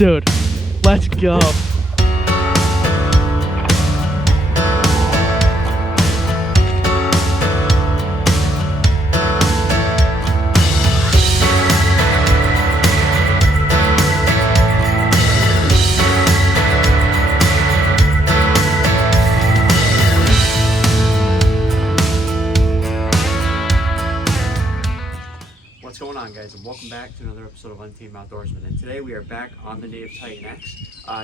Dude, let's go. What's going on, guys, and welcome back to another episode of Untamed Outdoorsmen. And today we are back on the Native Titan X.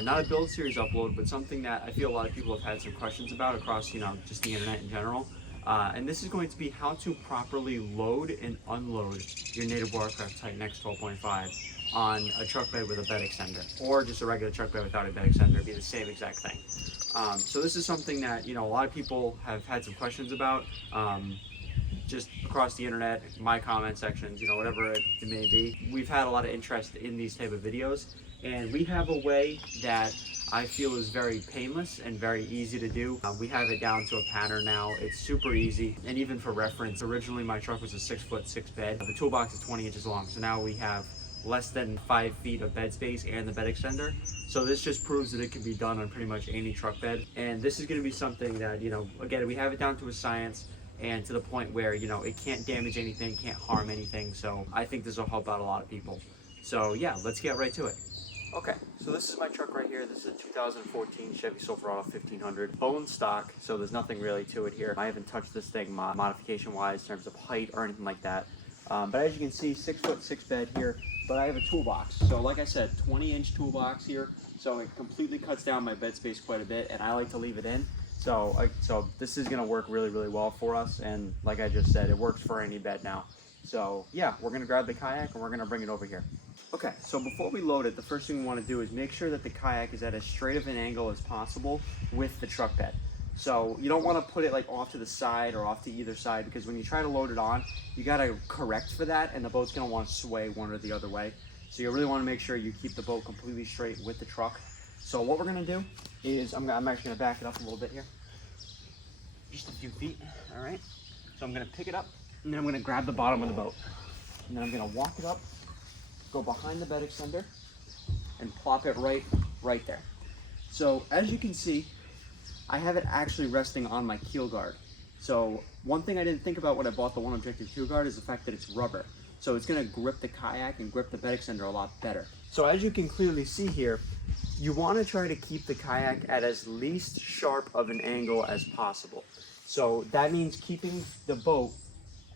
Not a build series upload, but something that I feel a lot of people have had some questions about across, just the internet in general. And this is going to be how to properly load and unload your native Watercraft Titan X 12.5 on a truck bed with a bed extender, or just a regular truck bed without a bed extender. It'd be the same exact thing. So this is something that a lot of people have had some questions about. Just across the internet, my comment sections, whatever it may be. We've had a lot of interest in these type of videos, and we have a way that I feel is very painless and very easy to do. We have it down to a pattern now. It's super easy, and even for reference, originally my truck was a 6'6" bed. The toolbox is 20 inches long, so now we have less than 5 feet of bed space and the bed extender. So this just proves that it can be done on pretty much any truck bed. And this is gonna be something that, again, we have it down to a science, and to the point where it can't damage anything, can't harm anything. So I think this will help out a lot of people. So yeah, let's get right to it. Okay, so this is my truck right here. This is a 2014 Chevy Silverado 1500, bone stock, so there's nothing really to it here. I haven't touched this thing modification wise in terms of height or anything like that. But as you can see, 6'6" bed here, but I have a toolbox. So like I said, 20-inch toolbox here, so it completely cuts down my bed space quite a bit, and I like to leave it in. So this is gonna work really, really well for us, and like I just said, it works for any bed now. So yeah, we're gonna grab the kayak and we're gonna bring it over here. Okay, so before we load it, the first thing we wanna do is make sure that the kayak is at as straight of an angle as possible with the truck bed. So you don't wanna put it like off to the side or off to either side, because when you try to load it on, you gotta correct for that, and the boat's gonna wanna sway one or the other way. So you really wanna make sure you keep the boat completely straight with the truck. So what we're gonna do is, I'm actually gonna back it up a little bit here. Just a few feet, all right? So I'm gonna pick it up, and then I'm gonna grab the bottom of the boat. And then I'm gonna walk it up, go behind the bed extender, and plop it right there. So as you can see, I have it actually resting on my keel guard. So one thing I didn't think about when I bought the One Objective keel guard is the fact that it's rubber. So it's gonna grip the kayak and grip the bed extender a lot better. So as you can clearly see here, you wanna try to keep the kayak at as least sharp of an angle as possible. So that means keeping the boat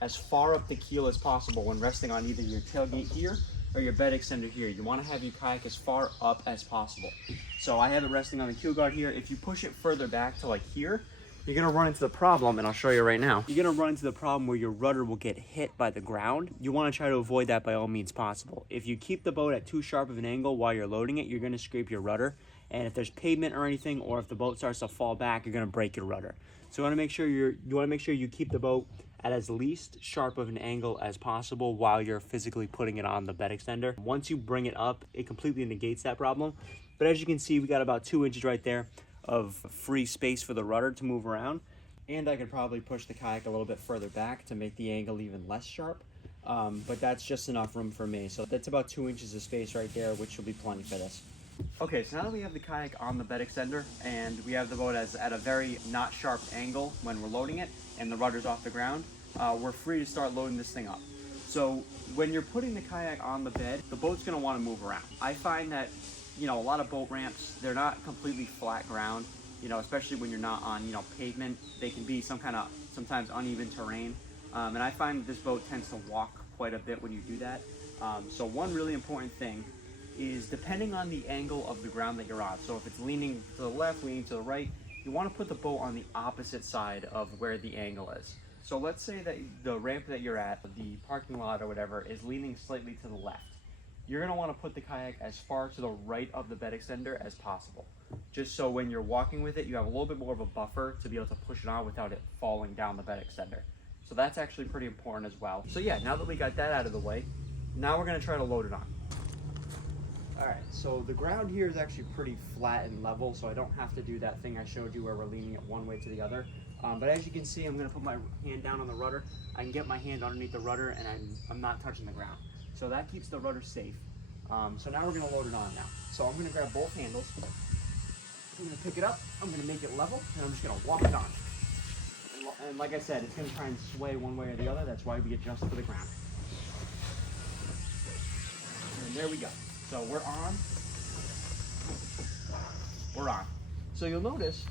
as far up the keel as possible when resting on either your tailgate here or your bed extender here. You wanna have your kayak as far up as possible. So I have it resting on the keel guard here. If you push it further back to like here, you're gonna run into the problem, and I'll show you right now. You're gonna run into the problem where your rudder will get hit by the ground. You wanna try to avoid that by all means possible. If you keep the boat at too sharp of an angle while you're loading it, you're gonna scrape your rudder. And if there's pavement or anything, or if the boat starts to fall back, you're gonna break your rudder. So you wanna make sure you keep the boat at as least sharp of an angle as possible while you're physically putting it on the bed extender. Once you bring it up, it completely negates that problem. But as you can see, we got about 2 inches right there of free space for the rudder to move around. And I could probably push the kayak a little bit further back to make the angle even less sharp. But that's just enough room for me. So that's about 2 inches of space right there, which will be plenty for this. Okay, so now that we have the kayak on the bed extender and we have the boat at a very not sharp angle when we're loading it and the rudder's off the ground, we're free to start loading this thing up. So when you're putting the kayak on the bed, the boat's gonna wanna move around. I find that, a lot of boat ramps, they're not completely flat ground, especially when you're not on, pavement. They can be sometimes uneven terrain. And I find that this boat tends to walk quite a bit when you do that. So one really important thing is, depending on the angle of the ground that you're on, so if it's leaning to the left, leaning to the right, you want to put the boat on the opposite side of where the angle is. So let's say that the ramp that you're at, the parking lot or whatever, is leaning slightly to the left. You're going to want to put the kayak as far to the right of the bed extender as possible, just so when you're walking with it, you have a little bit more of a buffer to be able to push it on without it falling down the bed extender. So that's actually pretty important as well. So yeah, now that we got that out of the way, now we're going to try to load it on. All right, so the ground here is actually pretty flat and level, so I don't have to do that thing I showed you where we're leaning it one way to the other. But as you can see, I'm gonna put my hand down on the rudder. I can get my hand underneath the rudder and I'm not touching the ground. So that keeps the rudder safe. So now we're going to load it on now. So I'm going to grab both handles. I'm going to pick it up. I'm going to make it level, and I'm just going to walk it on. And like I said, it's going to try and sway one way or the other. That's why we adjust for the ground. And there we go. So we're on. We're on. So you'll notice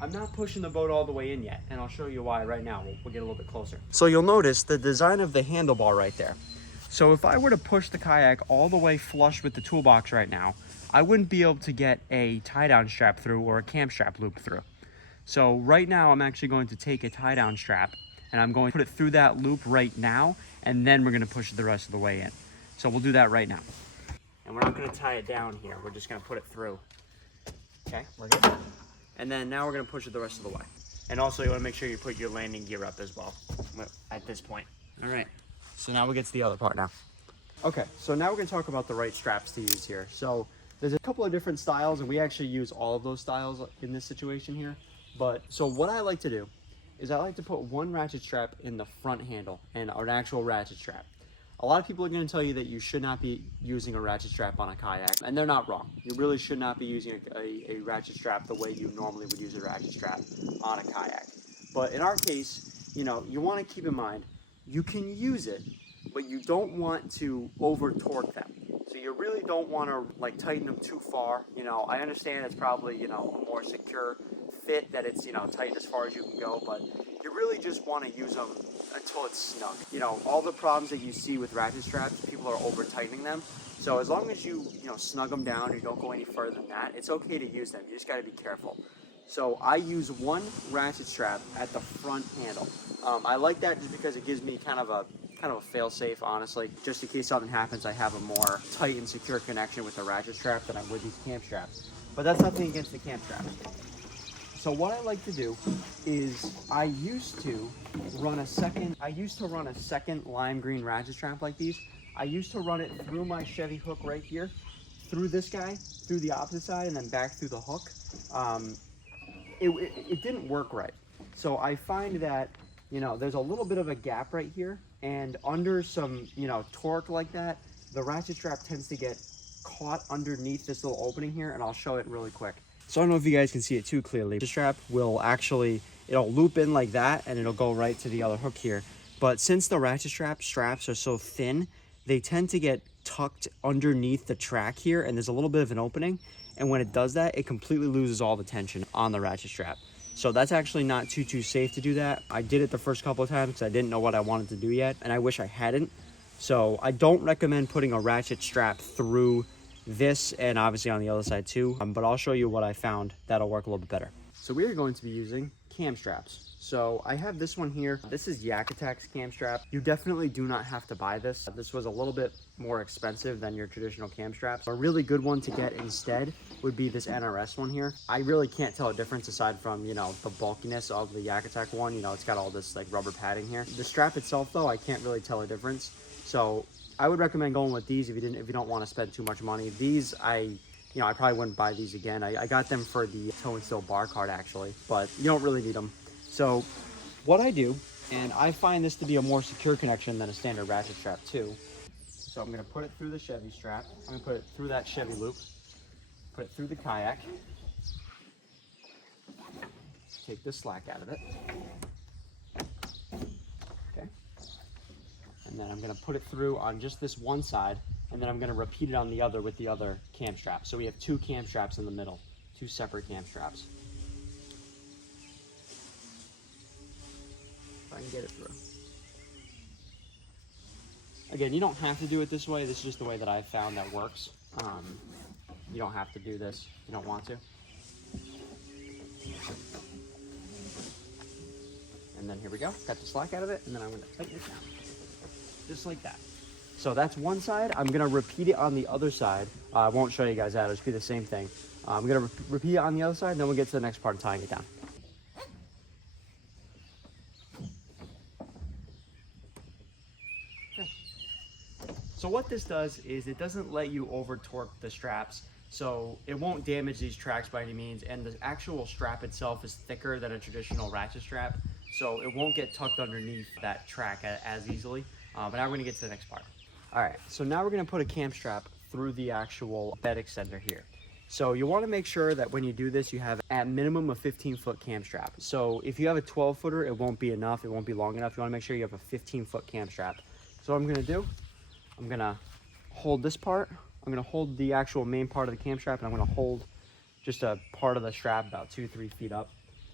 I'm not pushing the boat all the way in yet, and I'll show you why right now. We'll get a little bit closer. So you'll notice the design of the handlebar right there. So if I were to push the kayak all the way flush with the toolbox right now, I wouldn't be able to get a tie-down strap through or a cam strap loop through. So right now I'm actually going to take a tie-down strap and I'm going to put it through that loop right now, and then we're going to push it the rest of the way in. So we'll do that right now. And we're not going to tie it down here. We're just going to put it through. Okay, we're good. And then now we're going to push it the rest of the way. And also you want to make sure you put your landing gear up as well at this point. All right, so now we get to the other part now. Okay, so now we're going to talk about the right straps to use here. So there's a couple of different styles, and we actually use all of those styles in this situation here. But so what I like to do is I like to put one ratchet strap in the front handle and an actual ratchet strap. A lot of people are going to tell you that you should not be using a ratchet strap on a kayak, and they're not wrong. You really should not be using a ratchet strap the way you normally would use a ratchet strap on a kayak. But in our case, you know, you want to keep in mind, you can use it, but you don't want to over torque them. So you really don't want to like tighten them too far. You know, I understand it's probably, you know, a more secure fit that it's, you know, tightened as far as you can go, but you really just want to use them until it's snug. You know, all the problems that you see with ratchet straps, people are over tightening them. So as long as you know, snug them down, you don't go any further than that, it's okay to use them. You just got to be careful. So I use one ratchet strap at the front handle. I like that just because it gives me kind of a fail-safe, honestly. Just in case something happens, I have a more tight and secure connection with the ratchet strap than I would these cam straps. But that's nothing against the cam straps. So what I like to do is I used to run a second lime green ratchet strap like these. I used to run it through my Chevy hook right here, through this guy, through the opposite side, and then back through the hook. It didn't work right. So I find that, you know, there's a little bit of a gap right here, and under some, you know, torque like that, the ratchet strap tends to get caught underneath this little opening here, and I'll show it really quick. So I don't know if you guys can see it too clearly. The strap will actually, it'll loop in like that, and it'll go right to the other hook here. But since the ratchet straps are so thin, they tend to get tucked underneath the track here, and there's a little bit of an opening. And when it does that, it completely loses all the tension on the ratchet strap. So that's actually not too safe to do that. I did it the first couple of times because I didn't know what I wanted to do yet, and I wish I hadn't. So I don't recommend putting a ratchet strap through this, and obviously on the other side too, but I'll show you what I found that'll work a little bit better. So we are going to be using cam straps. So I have this one here. This is Yak Attack's cam strap. You definitely do not have to buy this. This was a little bit more expensive than your traditional cam straps. A really good one to get instead would be this NRS one here. I really can't tell a difference aside from, you know, the bulkiness of the Yak Attack one. You know, it's got all this like rubber padding here. The strap itself though, I can't really tell a difference. So I would recommend going with these if you don't want to spend too much money. These I probably wouldn't buy these again. I got them for the tow and still bar cart actually, but you don't really need them. So what I do, and I find this to be a more secure connection than a standard ratchet strap too. So I'm going to put it through the Chevy strap. I'm going to put it through that Chevy loop. Put it through the kayak. Take the slack out of it. Okay. And then I'm going to put it through on just this one side, and then I'm going to repeat it on the other with the other cam strap. So we have two cam straps in the middle, two separate cam straps. If I can get it through. Again, you don't have to do it this way. This is just the way that I've found that works. You don't have to do this if you don't want to. And then here we go. Got the slack out of it, and then I'm going to tighten it down. Just like that. So that's one side. I'm going to repeat it on the other side. I won't show you guys that. It'll just be the same thing. I'm going to repeat it on the other side, and then we'll get to the next part of tying it down. Okay. So what this does is it doesn't let you over torque the straps. So it won't damage these tracks by any means, and the actual strap itself is thicker than a traditional ratchet strap, so it won't get tucked underneath that track as easily. But now we're going to get to the next part. All right, so now we're gonna put a cam strap through the actual bed extender here. So you wanna make sure that when you do this, you have at minimum a 15-foot cam strap. So if you have a 12-footer, it won't be enough, it won't be long enough. You wanna make sure you have a 15-foot cam strap. So what I'm gonna do, I'm gonna hold this part, I'm gonna hold the actual main part of the cam strap, and I'm gonna hold just a part of the strap about 2-3 feet up.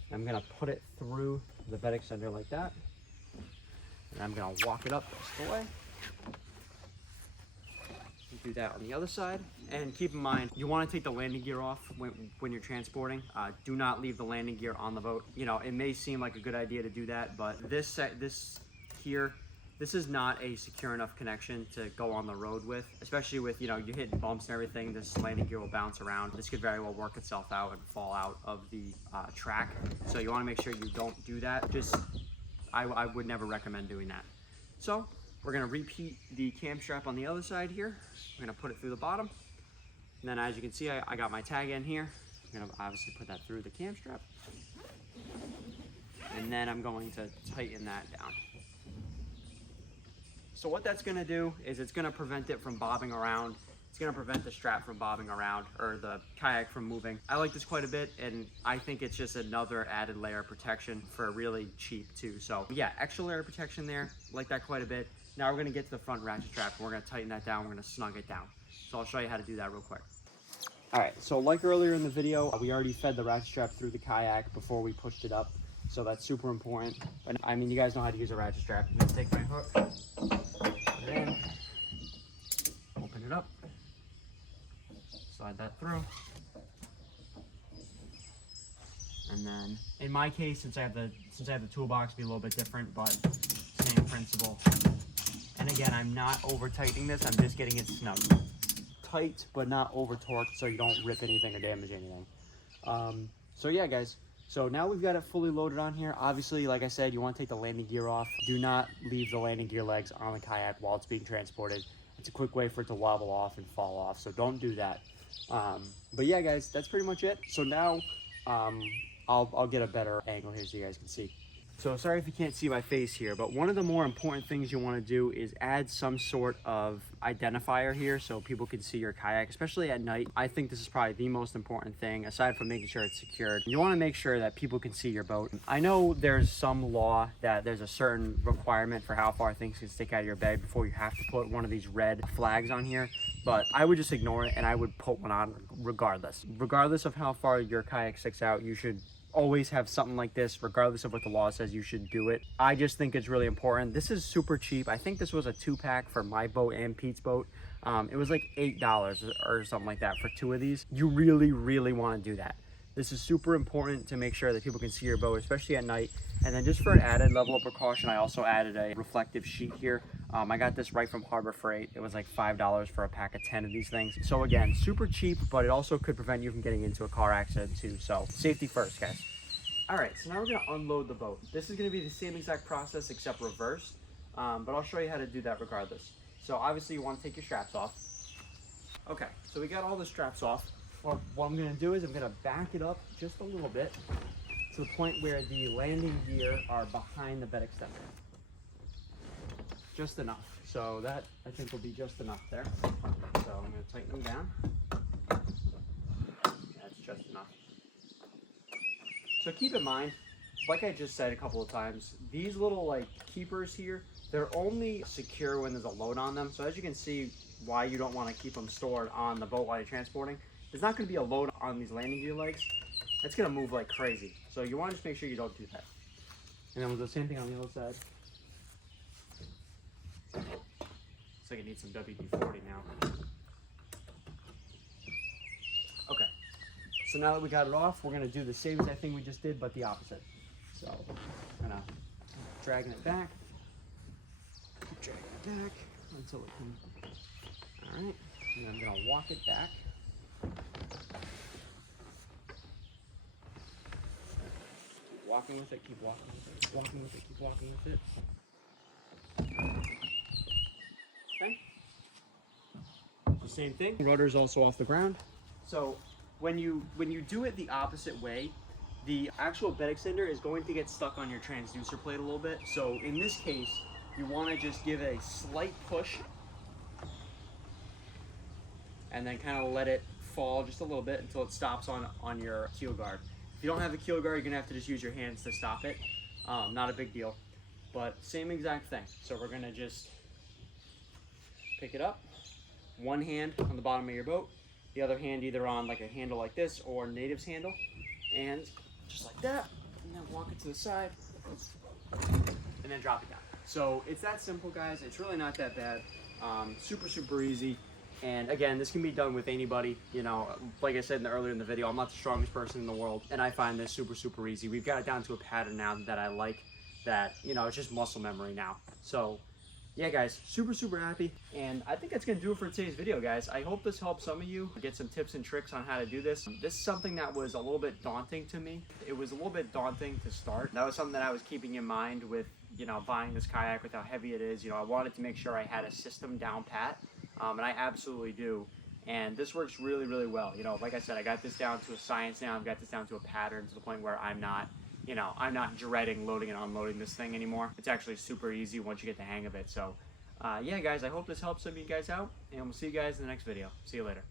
And I'm gonna put it through the bed extender like that. And I'm gonna walk it up the rest of the way. Do that on the other side, and keep in mind you want to take the landing gear off when you're transporting. Do not leave the landing gear on the boat. You know, it may seem like a good idea to do that, but this is not a secure enough connection to go on the road with, especially with, you know, you hit bumps and everything. This landing gear will bounce around. This could very well work itself out and fall out of the track, so you want to make sure you don't do that. I would never recommend doing that. So we're gonna repeat the cam strap on the other side here. We're gonna put it through the bottom. And then as you can see, I got my tag in here. I'm gonna obviously put that through the cam strap. And then I'm going to tighten that down. So what that's gonna do is it's gonna prevent it from bobbing around. It's gonna prevent the strap from bobbing around or the kayak from moving. I like this quite a bit, and I think it's just another added layer of protection for really cheap too. So yeah, extra layer of protection there, like that quite a bit. Now we're gonna get to the front ratchet strap, and we're gonna tighten that down, we're gonna snug it down. So I'll show you how to do that real quick. All right, so like earlier in the video, we already fed the ratchet strap through the kayak before we pushed it up. So that's super important. But I mean, you guys know how to use a ratchet strap. I'm gonna take my hook, put it in, open it up, slide that through. And then in my case, since I have the toolbox, it'll be a little bit different, but same principle. And again, I'm not over tightening this, I'm just getting it snug. Tight, but not over torqued, so you don't rip anything or damage anything. So yeah, guys, so now we've got it fully loaded on here. Obviously, like I said, you want to take the landing gear off. Do not leave the landing gear legs on the kayak while it's being transported. It's a quick way for it to wobble off and fall off, so don't do that. But yeah, guys, that's pretty much it. So now I'll get a better angle here so you guys can see. So sorry if you can't see my face here, but one of the more important things you want to do is add some sort of identifier here so people can see your kayak, especially at night. I think this is probably the most important thing, aside from making sure it's secured. You want to make sure that people can see your boat. I know there's some law that there's a certain requirement for how far things can stick out of your bed before you have to put one of these red flags on here, but I would just ignore it and I would put one on regardless. Regardless of how far your kayak sticks out, you should always have something like this. Regardless of what the law says, you should do it. I just think it's really important. This is super cheap. I think this was a 2-pack for my boat and Pete's boat. It was like $8 or something like that for 2 of these. You really want to do that. This is super important to make sure that people can see your boat, especially at night. And then just for an added level of precaution, I also added a reflective sheet here. I got this right from Harbor Freight. It was like $5 for a pack of 10 of these things. So again, super cheap, but it also could prevent you from getting into a car accident too. So safety first, guys. All right, so now we're gonna unload the boat. This is gonna be the same exact process except reversed, but I'll show you how to do that regardless. So obviously you wanna take your straps off. Okay, so we got all the straps off. Well, what I'm gonna do is I'm gonna back it up just a little bit to the point where the landing gear are behind the bed extender. Just enough. So that, I think, will be just enough there. So I'm gonna tighten them down. That's just enough. So keep in mind, like I just said a couple of times, these little like keepers here, they're only secure when there's a load on them. So as you can see, why you don't want to keep them stored on the boat while you're transporting. There's not going to be a load on these landing gear legs. It's going to move like crazy. So you want to just make sure you don't do that. And then we'll do the same thing on the other side. Looks like it needs some WD-40 now. Okay. So now that we got it off, we're going to do the same exact thing we just did, but the opposite. So I'm going to dragging it back. Keep dragging it back until it can. All right. And I'm going to walk it back. Keep walking with it, keep walking with it, keep walking with it, keep walking with it. Okay. The same thing. The rudder is also off the ground. So when you do it the opposite way, the actual bed extender is going to get stuck on your transducer plate a little bit. So in this case, you want to just give a slight push and then kind of let it fall just a little bit until it stops on your keel guard. If you don't have a keel guard, you're gonna have to just use your hands to stop it. Not a big deal, but same exact thing. So we're gonna just pick it up, one hand on the bottom of your boat, the other hand either on like a handle like this or native's handle, and just like that, and then walk it to the side, and then drop it down. So it's that simple, guys. It's really not that bad. Super easy. And again, this can be done with anybody. You know, like I said earlier in the video, I'm not the strongest person in the world, and I find this super easy. We've got it down to a pattern now that I like, that, you know, it's just muscle memory now. So yeah, guys, super happy. And I think that's gonna do it for today's video, guys. I hope this helps some of you get some tips and tricks on how to do this. This is something that was a little bit daunting to me. It was a little bit daunting to start. That was something that I was keeping in mind with, you know, buying this kayak, with how heavy it is. You know, I wanted to make sure I had a system down pat, and I absolutely do. And this works really well. You know, like I said, I got this down to a science now. I've got this down to a pattern, to the point where I'm not, you know, I'm not dreading loading and unloading this thing anymore. It's actually super easy once you get the hang of it. So yeah, guys, I hope this helps some of you guys out, and we'll see you guys in the next video. See you later.